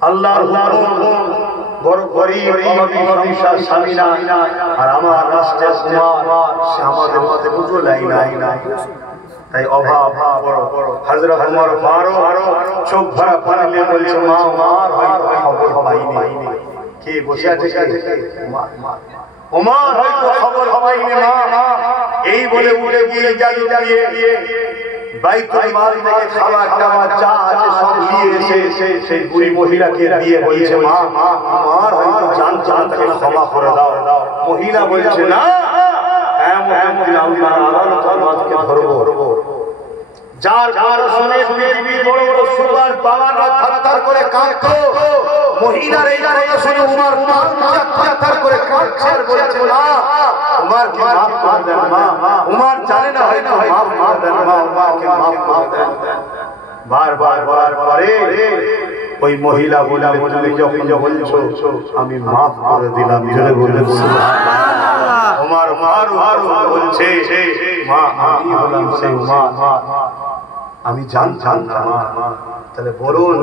আল্লাহর হুকুম বড় গরীব অভাবী স্বামী না, আর আমার রাষ্ট্রের কুমার সে আমাদের মধ্যে বুঝো লাই নাই, তাই অভাব বড়। হযরত ওমর ফারুক চোখ ভরা পানি নিয়ে বলছে, মা আমার হয়তো খবর পাইনি। কে বসে আছে? ওমর হয়তো খবর পাইনি মা। এই বলে উঠে গিয়ে জাদু দিয়ে বাইতুল মাল থেকে খাবার টাবার যা আছে সব নিয়ে এসে সেই বুড়ি মহিলাকে দিয়ে বলছে, মা আমার হয়তো জান তাকে ক্ষমা করে দাও। মহিলা বলছে, না ধরবো। যার শুনে বড় বড় সুগার বাবারা থারথার করে কাঁদতো, মহিলার এই কথা শুনে উমর থারথার করে কাঁদছে আর বলছে, না উমরকে মাফ করে দেন মা। উমর জানে না হয়তো মাফ করে দেন মা, উমরকে মাফ করে দেন। বারবার বলার পরে ওই মহিলা বলে, যখন বলছো আমি মাফ করে দিলাম, জোরে বললেন সুবহানাল্লাহ। ওমর ফারুক বলছে, মা আমি হলাম সেই উমর, আমি জানতাম না। তাহলে বলুন